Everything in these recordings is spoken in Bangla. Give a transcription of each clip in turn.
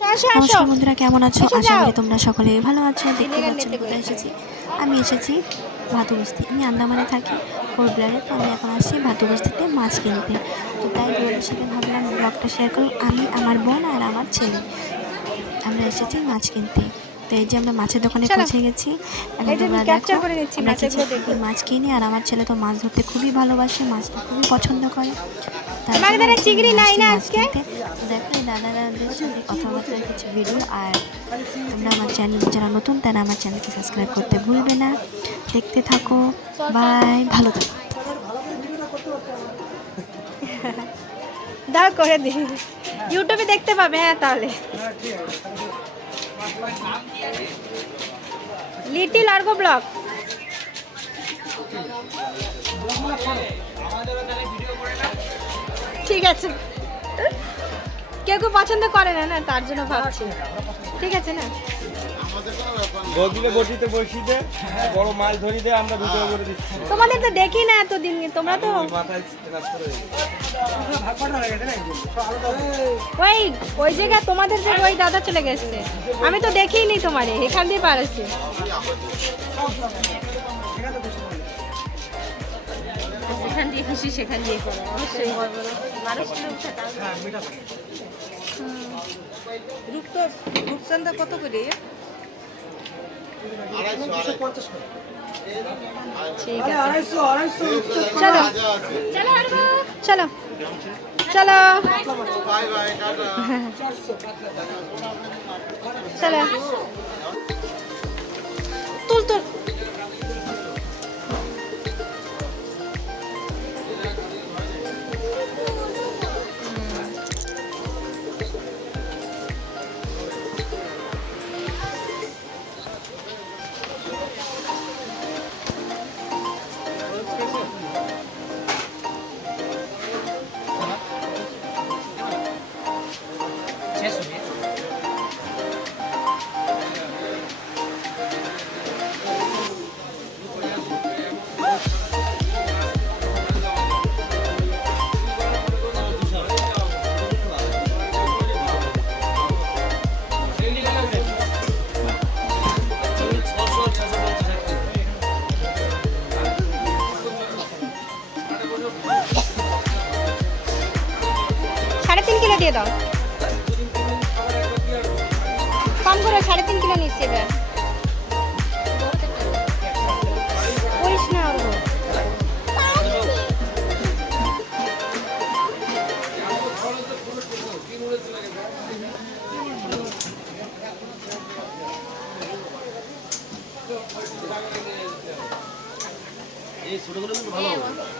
নমস্কার বন্ধুরা কেমন আছো? আশা করি তোমরা সকলে ভালো আছো। দেখতে দিনের কোথায় এসেছি। আমি এসেছি ভাতুবস্তি আমি আন্দামানে থাকি কোটব্লারে তো আমি এখন আসছি ভাতুবস্তিতে মাছ কিনতে। তো তাই তোমাদের সাথে ভাবলাম ব্লগটা শেয়ার করুন। আমি আমার বোন আর আমার ছেলে। আমরা এসেছি মাছ কিনতে। তো এই যে আমরা মাছের দোকানে। পৌঁছে গেছি। করে। মাছ কিনি আর আমার ছেলে তো মাছ ধরতে খুবই ভালোবাসে মাছটা খুবই পছন্দ করে। তোমার দ্বারা চিংড়ি নাই না আজকে? দেখো এই দাদাদের সাথে কিছু ভিডিও আর তোমরা আমার চ্যানেল যারা নতুন তারা আমার চ্যানেলকে সাবস্ক্রাইব করতে ভুলবে না। দেখতে থাকো। বাই ভালো থাকো। দাও করে দি। ইউটিউবে দেখতে পাবে হ্যাঁ তাহলে। লিটিল আর্গো ব্লগ ঠিক আছে। কেউ কেউ পছন্দ করে না না তার জন্য ভাবছি। ঠিক আছে না। বদিলে বটিতে বসিতে বড় মাছ ধরিতে আমরা ভিডিও করে দিচ্ছি। তোমাদের তো দেখি না এতদিন তোমরা তো ওই ওই তোমাদের যে ওই দাদা চলে গেছে। আমি তো দেখিনি তোমারে এখান দিয়ে পারেছি। সেখান দিয়ে খুশি সেখান দিয়ে করো। অবশ্যই মানুষ রূপচান্দা কত করে? ঠিক আছে। চলো। চলো চলো। চলো। সাড়ে তিন কিলো দিয়ে দাও। কম করে সাড়ে তিন কিলো নিচ্ছি করিস না এই ছোটগুলো ভালো হবে।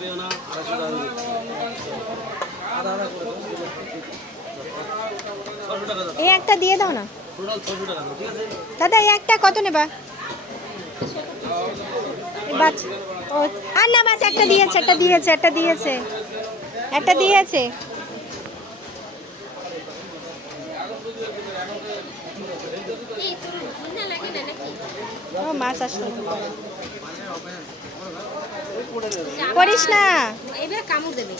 পেও না আড়াইশো টাকা আধা আধা করে ছশো টাকা দাও। এই একটা দিয়ে দাও না। টোটাল ছশো টাকা দাও ঠিক আছে? দাদা এই একটা কত নেবা? বাচ ও আর না বাস একটা দিয়েছে একটা দিয়েছে একটা দিয়েছে। একটা দিয়েছে। ও মাছ আসলো। করিস না। এবার কামড় দেবে।